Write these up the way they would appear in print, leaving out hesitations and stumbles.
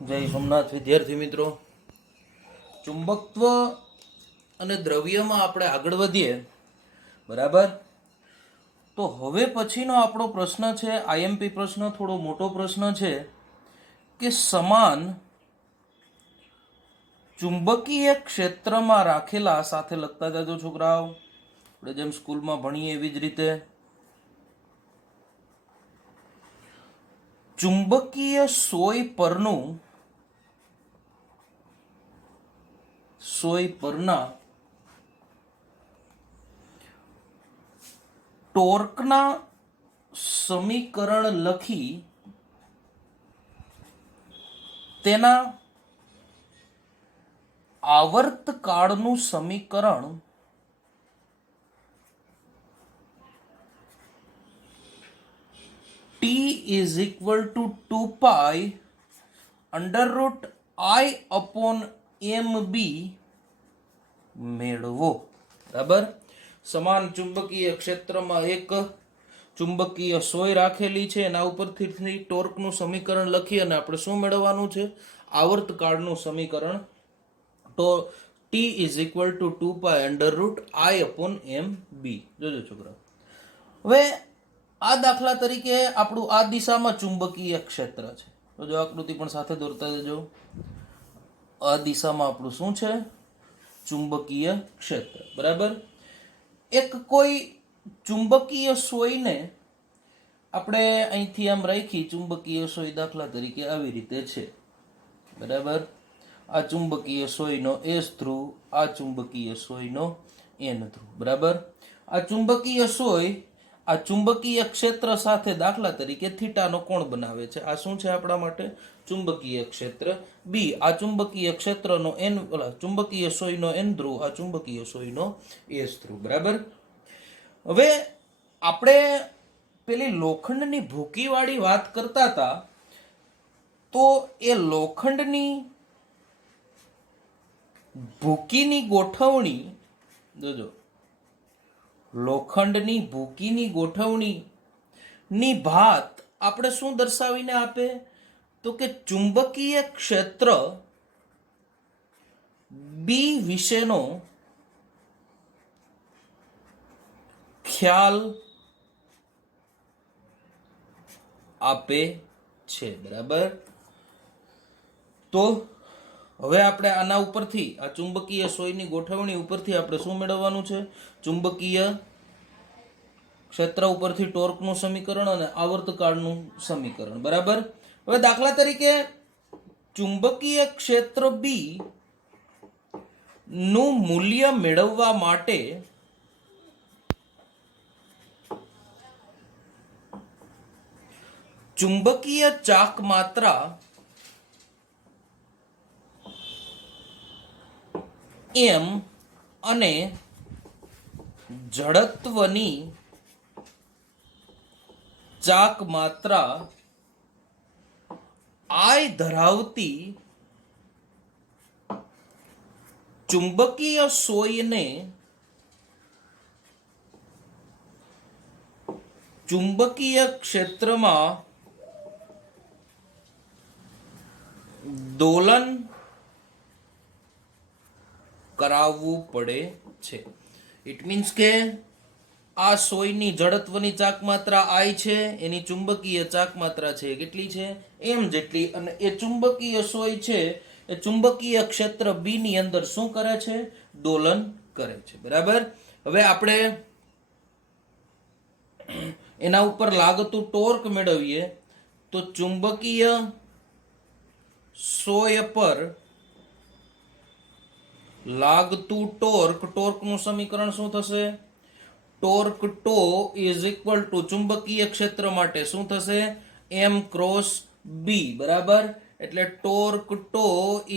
જય સોમનાથ વિદ્યાર્થી મિત્રો, ચુંબકત્વ અને દ્રવ્યમાં આપણે આગળ વધીએ. બરાબર. તો હવે પછીનો આપણો પ્રશ્ન છે આઈએમપી પ્રશ્ન, થોડો મોટો પ્રશ્ન છે કે સમાન ચુંબકીય ક્ષેત્રમાં રાખેલા, સાથે લખતા જાજો છોકરાઓ, આપણે જેમ સ્કૂલમાં ભણીએ એવી જ રીતે, ચુંબકીય સોય પરના ટોર્કના સમીકરણ લખી તેના આવર્તકાળનું સમીકરણ T is equal to 2 pi under root I upon mb મેળવો. બરાબર. સમાન ચુંબકીય ક્ષેત્રમાં એક ચુંબકીય સોય રાખેલી છે, એના ઉપરથી ટોર્કનું સમીકરણ લખી અને આપણે શું મેળવવાનું છે? આવર્તકાળનું સમીકરણ. તો T is equal to 2 pi under root I upon mb. જોજો છોકરા, હવે આ દાખલા તરીકે આપણું આ દિશામાં ચુંબકીય ક્ષેત્ર છે, તો જો આકૃતિ પણ સાથે દોરતા જજો. આ દિશામાં આપણું શું છે? ચુંબકીય ક્ષેત્ર. બરાબર. એક કોઈ ચુંબકીય સોયને આપણે અહીંથી આમ રાખી, ચુંબકીય સોય દાખલા તરીકે આવી રીતે છે. બરાબર. આ ચુંબકીય સોયનો S ધ્રુવ, આ ચુંબકીય સોયનો N ધ્રુવ. બરાબર. આ ચુંબકીય સોય આ ચુંબકીય ક્ષેત્ર સાથે દાખલા તરીકે થીટાનો કોણ બનાવે છે. આ શું છે આપણા માટે? ચુંબકીય ક્ષેત્ર B. આ ચુંબકીય ક્ષેત્રનો ચુંબકીય સોયનો N ધ્રુવ, આ ચુંબકીય સોયનો S ધ્રુવ. બરાબર. હવે આપણે પેલી લોખંડની ભૂકીવાળી વાત કરતા હતા, તો એ લોખંડની ભૂકીની ગોઠવણી જોજો, લોખંડની ભૂકીની ગોઠવણી ની ભાત આપણે શું દર્શાવીને આપે? તો કે ચુંબકીય ક્ષેત્ર B વિશેનો ખ્યાલ આપે છે. બરાબર. તો હવે આપણે આના ઉપરથી, આ ચુંબકીય સોયની ગોઠવણી ઉપરથી આપણે શું મેળવવાનું છે? ચુંબકીય ક્ષેત્ર ઉપરથી ટોર્કનું સમીકરણ અને આવર્તકાળનું સમીકરણ. બરાબર. હવે દાખલા તરીકે ચુંબકીય ક્ષેત્ર B નું મૂલ્ય મેળવવા માટે ચુંબકીય ચાક માત્રા M અને જડત્વની ચાક માત્રા I ધરાવતી ચુંબકીય સોયને ચુંબકીય ક્ષેત્રમાં દોલન કરાવવું પડે છે. ઇટ મીન્સ કે આ સોયની જડત્વની ચાક માત્રા I છે, એની ચુંબકીય ચાક માત્રા છે કેટલી છે? M જેટલી. અને એ ચુંબકીય સોય છે એ ચુંબકીય ક્ષેત્ર B ની અંદર શું કરે છે? દોલન કરે છે. બરાબર. હવે આપણે એના ઉપર લાગતું ટોર્ક મેળવીએ, તો ચુંબકીય સોય પર લાગતું ટોર્ક, ટોર્કનું સમીકરણ શું થશે? Torque toe is equal two ચુંબકીય ક્ષેત્ર માટે શું થશે? M cross B. બરાબર. એટલે torque toe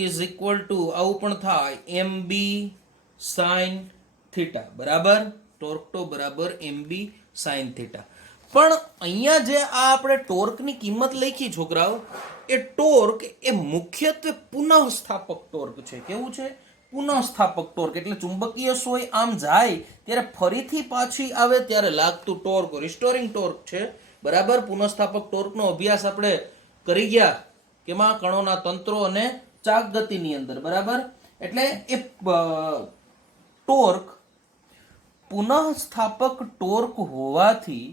is equal two આવું પણ થાય, MB સાઇન થીટા. બરાબર. ટોર્ક ટો બરાબર MB સાઇન થીટા. પણ અહીંયા જે આ આપણે ટોર્કની કિંમત લખી છોકરાઓ, એ ટોર્ક એ મુખ્યત્વે પુનઃસ્થાપક ટોર્ક છે. કેવું છે? પુનઃસ્થાપક ટોર્ક. એટલે ચુંબકીય સોય આમ જાય ત્યારે ફરીથી પાછી આવે ત્યારે લાગતું ટોર્ક રિસ્ટોરિંગ ટોર્ક છે. બરાબર. પુનઃસ્થાપક ટોર્કનો અભ્યાસ આપણે કરી ગયા કેમાં કણોના તંત્રો અને ચાક ગતિની અંદર, બરાબર. એટલે એ ટોર્ક પુનઃસ્થાપક ટોર્ક હોવાથી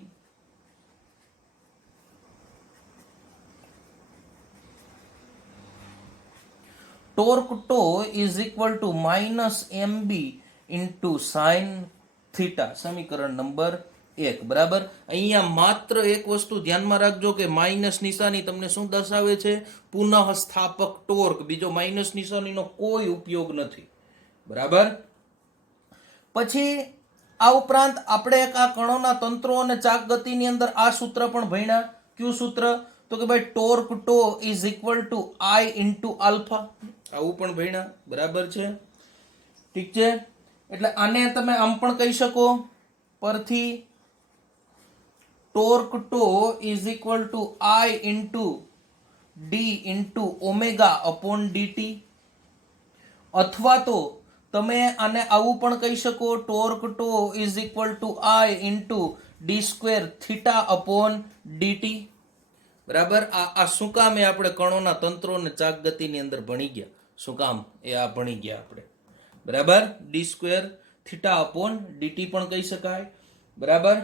torque toe is equal to -mb into sine theta, સમીકરણ નંબર 1, બરાબર. અહીંયા માત્ર એક વસ્તુ ધ્યાનમાં રાખજો કે માઇનસ નિશાની તમને શું દર્શાવે છે? પુનઃસ્થાપક ટોર્ક. બીજો માઇનસ નિશાનીનો કોઈ ઉપયોગ નથી, બરાબર. પછી આ ઉપરાંત આપણે આ કણોના તંત્રો અને ચાક ગતિની અંદર આ સૂત્ર પણ ભણ્યા. કયું સૂત્ર? તો કે ભાઈ torque toe is equal to I into alpha. આવું પણ ભણ્યા, બરાબર છે. ઠીક છે. એટલે આને તમે આમ પણ કહી શકો પરથી, torque toe is equal to I into D into omega upon DT. અથવા તો તમે આને આવું પણ કહી શકો, torque toe is equal to I into d square theta upon DT, બરાબર. આ શું કામ? એ આપણે કણોના તંત્રો અને ચાક ગતિની અંદર ભણી ગયા. શું કામ? એ આ ભણી ગયા આપણે, બરાબર. D square theta upon DT પણ કહી શકાય, બરાબર.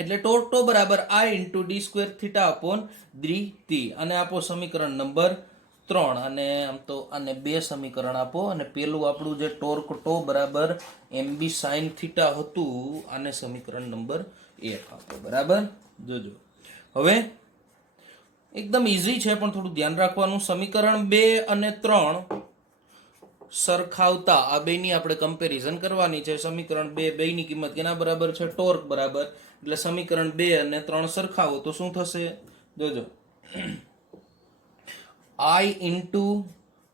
એટલે ટોર્ક ટો બરાબર I into d square theta upon DT. અને આપો સમીકરણ નંબર 3. અને આમ તો આને 2 સમીકરણ આપો. અને પેલું આપણું જે ટોર્ક ટો બરાબર mb સાઇન થીટા હતું, આને સમીકરણ નંબર 1 આપો, બરાબર. જોજો હવે એકદમ ઈઝી છે, પણ થોડું ધ્યાન રાખવાનું. સમીકરણ 2 અને 3 સરખાવતા આ બેની આપણે કમ્પેરિઝન કરવાની છે. સમીકરણ 2 બેની કિંમત કેના બરાબર છે? ટોર્ક બરાબર. એટલે સમીકરણ 2 અને 3 સરખાવો તો શું થશે? જોજો, I into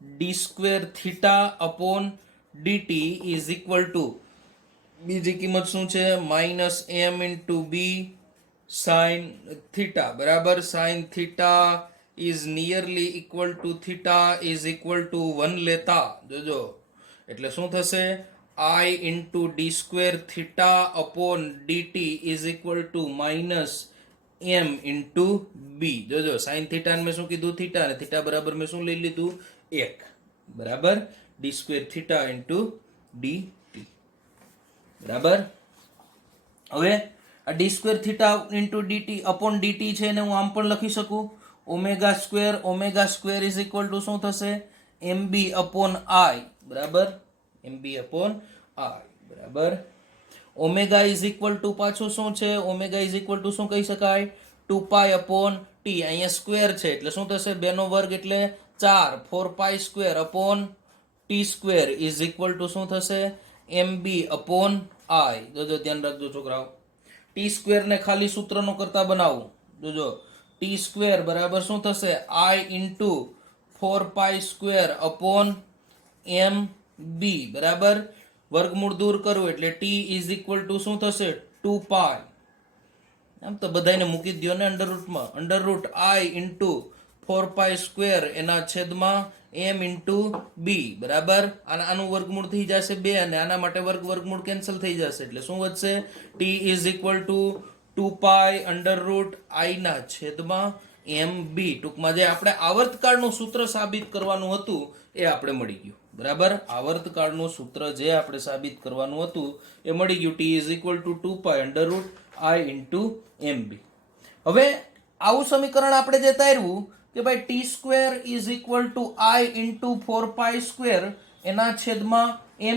d square theta upon dt is equal to, બીજી કિંમત શું છે? -m into b sine theta, બરાબર. Sine theta is nearly equal to theta is equal to 1 લેતા. જોજો, એટલે શું થશે? I into d square theta upon dt is equal to -m into b. જોજો, સાઇન થીટા મેં શું કીધું? થીટા. અને થીટા બરાબર મેં શું લઈ લીધું? 1, બરાબર. D square theta into DT, બરાબર. હવે આ D square theta into DT upon DT છે એને હું આમ પણ લખી શકું, omega square is equal to શું થશે? mb અપોન I, બરાબર. mb અપોન I, બરાબર. ઓમેગા ઇઝ ઇક્વલ ટુ પાછું શું છે? ઓમેગા ઇઝ ઇક્વલ ટુ શું કહી શકાય? 2π અપોન ટી. અહીંયા સ્ક્વેર છે એટલે શું થશે? 2 નો વર્ગ એટલે 4. 4π square upon t square is equal to શું થશે? mb upon I. જોજો, ધ્યાન રાખજો છોકરાઓ. ટી સ્ક્વેર ને ખાલી સૂત્રનો કરતા બનાવું. જોજો, ટી સ્ક્વેર બરાબર શું થશે? I into 4π square upon mb, બરાબર. વર્ગમૂળ દૂર કરવું એટલે t ઇઝ ઇક્વલ ટુ શું થશે? 2π. આમ તો બધાને મૂકી દો ને અંડરરૂટમાં. અંડરરૂટ I ઇન્ટુ 4π સ્ક્વેર એના છેદમાં m ઇન્ટુ b, બરાબર. આનું વર્ગમૂળ થઈ જશે 2 અને આના માટે વર્ગમૂળ કેન્સલ થઈ જશે એટલે શું વધશે? t is equal to 2π under root I ના છેદમાં mb. ટૂંકમાં જે આપણે આવર્તકાળનું સૂત્ર સાબિત કરવાનું હતું એ આપણે મળી ગયું, બરાબર. આવર્તકાળનું સૂત્ર જે આપણે સાબિત કરવાનું હતું એ મળી ગયું. t is equal to 2π under root I into mb. હવે આવું સમીકરણ આપણે જે તાર્યું કે ભાઈ t square is equal to I into 4π square એના છેદમાં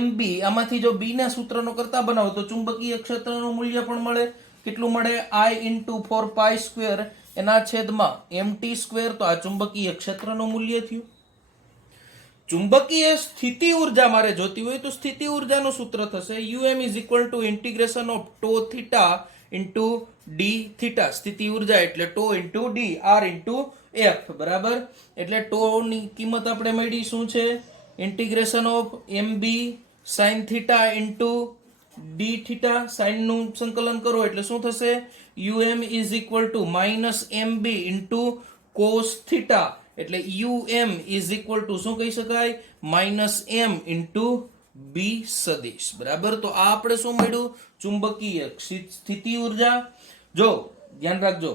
mb, આમાંથી જો b ના સૂત્રનો કરતા બનાવો તો ચુંબકીય ક્ષેત્રનું મૂલ્ય પણ મળે. કેટલું મળે? I ઇન્ટુ 4π સ્ક્વેર એના છેદમાં mt સ્ક્વેર. તો આ ચુંબકીય ક્ષેત્રનું મૂલ્ય થયું. ચુંબકીય સ્થિતિ ઉર્જા મારે જોતી હોય તો સ્થિતિ ઉર્જાનું સૂત્ર થશે um is equal to integration of tau theta into d theta. સ્થિતિ ઉર્જા એટલે tau into d r into f, બરાબર. એટલે ટો ની કિંમત આપણે મળી શું છે? Integration of mb sine theta into d theta. Sine નું સંકલન કરો એટલે શું થશે? um is equal to -mb into cos theta. એટલે um ઇઝ ઇક્વલ ટુ શું કહી શકાય? -m ઇન્ટુ બી સદિશ, બરાબર. તો આ આપણે શું મળ્યું? ચુંબકીય સ્થિતિ ઉર્જા. જો ધ્યાન રાખજો,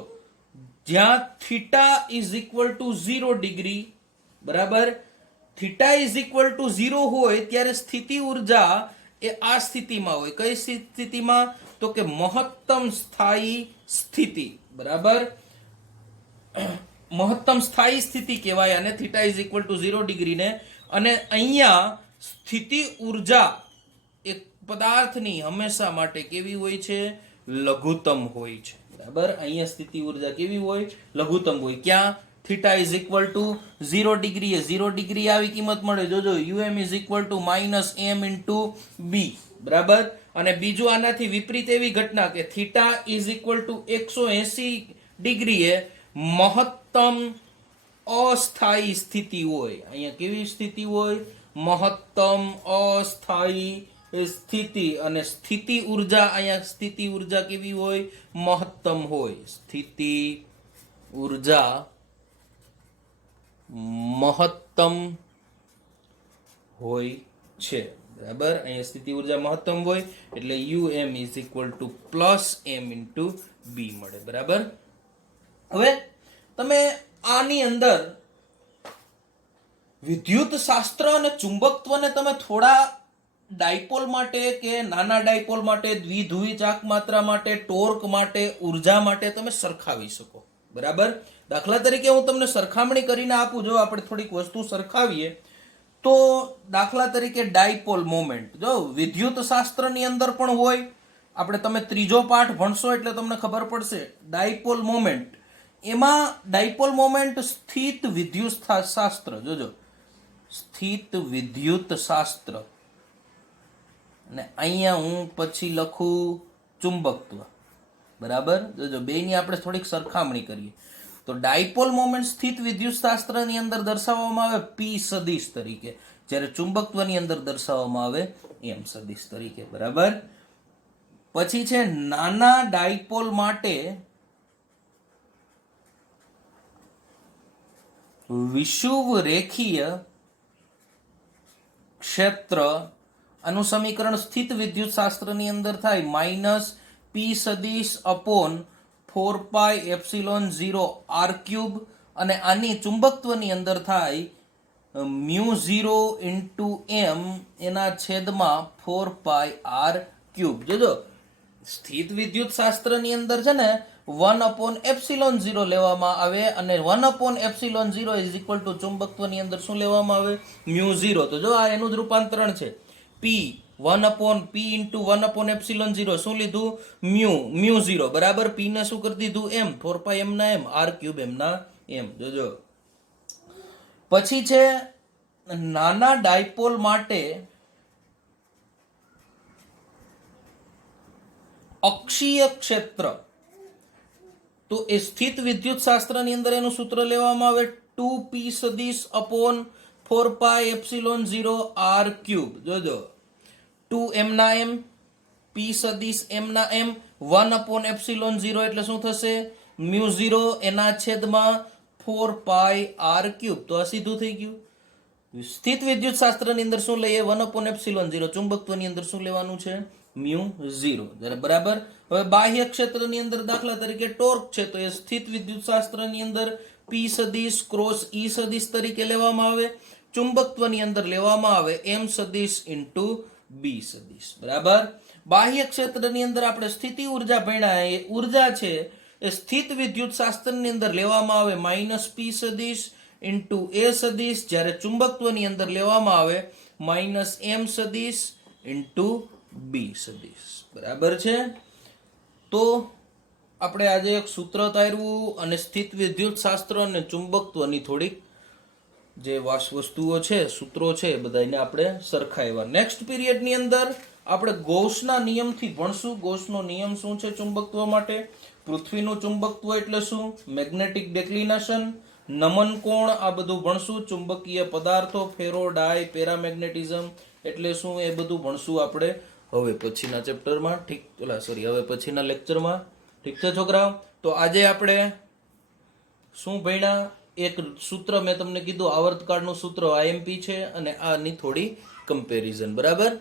જ્યાં theta is equal to 0 degree, બરાબર, થીટા ઇઝ ઇક્વલ ટુ 0 હોય ત્યારે સ્થિતિ ઉર્જા એ આ સ્થિતિમાં હોય. કઈ સ્થિતિમાં? તો કે મહત્તમ સ્થાયી સ્થિતિ, બરાબર, મહત્તમ સ્થાયી સ્થિતિ કહેવાય અને theta is equal to 0 degree ને. અને અહીંયા સ્થિતિ ઉર્જા એક પદાર્થની હંમેશા માટે કેવી હોય છે? લઘુત્તમ હોય છે, બરાબર. અહીંયા સ્થિતિ ઉર્જા કેવી હોય? લઘુત્તમ હોય. ક્યાં? Theta is equal to 0 degree એ 0 ડિગ્રી આવી કિંમત મળે. જોજો, u m is equal to -m into b, બરાબર. અને બીજું આનાથી વિપરીત એવી ઘટના કે theta is equal to 180 degree એ મહત્તમ અસ્થાયી સ્થિતિ હોય. અહીંયા કેવી સ્થિતિ હોય? મહત્તમ અસ્થાયી સ્થિતિ. અને સ્થિતિ ઉર્જા, અહીંયા સ્થિતિ ઉર્જા કેવી હોય? મહત્તમ હોય. સ્થિતિ ઉર્જા મહત્તમ હોય છે, બરાબર. અહીંયા સ્થિતિ ઉર્જા મહત્તમ હોય એટલે U M is equal to +m into B મળે, બરાબર. હવે તમે આની અંદર વિદ્યુત શાસ્ત્ર અને ચુંબકત્વને તમે થોડા ડાયપોલ માટે કે નાના ડાયપોલ માટે, દ્વિધ્રુવી ચાક માત્રા માટે, ટોર્ક માટે, ઉર્જા માટે તમે સરખાવી શકો, બરાબર. દાખલા તરીકે હું તમને સરખામણી કરીને આપું. જો આપણે થોડીક વસ્તુ સરખાવીએ તો દાખલા તરીકે ડાયપોલ મોમેન્ટ, જો વિદ્યુત શાસ્ત્રની અંદર પણ હોય. આપણે તમે ત્રીજો પાઠ ભણશો એટલે તમને ખબર પડશે. ડાયપોલ મોમેન્ટ, એમાં ડાયપોલ મોમેન્ટ સ્થિત વિદ્યુત શાસ્ત્ર, જોજો, સ્થિત વિદ્યુત શાસ્ત્ર, અને અહીંયા હું પછી લખું ચુંબકત્વ, બરાબર. જોજો, બેની આપણે થોડીક સરખામણી કરીએ તો ડાયપોલ મોમેન્ટ સ્થિત વિદ્યુત શાસ્ત્રની અંદર દર્શાવવામાં આવે પી સદિશ તરીકે, જ્યારે ચુંબકત્વની અંદર દર્શાવવામાં આવે એમ સદિશ તરીકે, બરાબર. પછી છે નાના ડાયપોલ માટે વિષુવ રેખીય ક્ષેત્ર, આનું સમીકરણ સ્થિત વિદ્યુત શાસ્ત્રની અંદર થાય -p સદિશ અપોન 4πε0 r3, અને આની ચુંબકત્વની અંદર થાય μ0 ઇન્ટુ m એના છેદમાં 4πr3. જોજો, સ્થિત વિદ્યુત શાસ્ત્રની અંદર છે ને 1/ε0 લેવામાં આવે અને 1/ε0 ઇઝ ઇક્વલ ટુ ચુંબકત્વની અંદર શું લેવામાં આવે? μ0. તો જો આ એનું જ રૂપાંતરણ છે. p 1/p ઇન્ટુ 1/ε0 શું લીધું? μ0, બરાબર. p ને શું કરી દીધું? m, 4πm ના m, r3 m ના m. જોજો, પછી છે નાના ડાયપોલ માટે અક્ષીય ક્ષેત્ર. તો એ સ્થિત વિદ્યુત શાસ્ત્રની અંદર એનું સૂત્ર લેવામાં આવે 2p સદિશ અપોન 4πε0 r3. જોજો, 2m ના m, p સદિશ m ના m, 1/ε0 એટલે શું થશે? μ0 એના છેદમાં 4πr3. તો આ સીધું થઈ ગયું. સ્થિત વિદ્યુત શાસ્ત્રની અંદર શું લઈએ? 1/ε0. ચુંબકત્વની અંદર શું લેવાનું છે? μ0, બરાબર. હવે બાહ્ય ક્ષેત્રની અંદર દાખલા તરીકે ટોર્ક છે, તો એ સ્થિત વિદ્યુત શાસ્ત્રની અંદર p સદિશ ક્રોસ e સદિશ તરીકે લેવામાં આવે. ચુંબકત્વની અંદર લેવામાં આવે m સદિશ ઇન્ટુ b સદિશ, બરાબર. બાહ્ય ક્ષેત્રની અંદર આપણે સ્થિતિ ઉર્જા ભણ્યા. એ ઉર્જા છે એ સ્થિત વિદ્યુત શાસ્ત્રની અંદર લેવામાં આવે -p સદિશ ઇન્ટુ a સદિશ, જ્યારે ચુંબકત્વની અંદર લેવામાં આવે -m સદિશ ઇન્ટુ b સદિશ, બરાબર છે. તો આપણે આજે એક સૂત્ર તાર્યું અને સ્થિત વિદ્યુત શાસ્ત્ર અને ચુંબકત્વની થોડીક જે વસ્તુઓ છે, સૂત્રો છે, એ બધાને આપણે સરખાવ્યા. નેક્સ્ટ પીરિયડની અંદર આપણે ગૌસના નિયમથી ભણશું. ગૌસનો નિયમ શું છે ચુંબકત્વ માટે? પૃથ્વીનું ચુંબકત્વ એટલે શું? મેગ્નેટિક ડિક્લિનેશન, નમન કોણ, આ બધું ભણશું. ચુંબકીય પદાર્થો, ફેરો, ડાય, પેરામેગ્નેટિઝમ એટલે શું, એ બધું ભણશું આપણે હવે પછીના ચેપ્ટરમાં. હવે પછીના લેક્ચરમાં. ઠીક છે છોકરાઓ? તો આજે આપણે શું ભણ્યા? એક સૂત્ર મેં તમને કીધું, આવર્તકાળનું સૂત્ર IMP છે, અને આની થોડી કમ્પેરિઝન, બરાબર.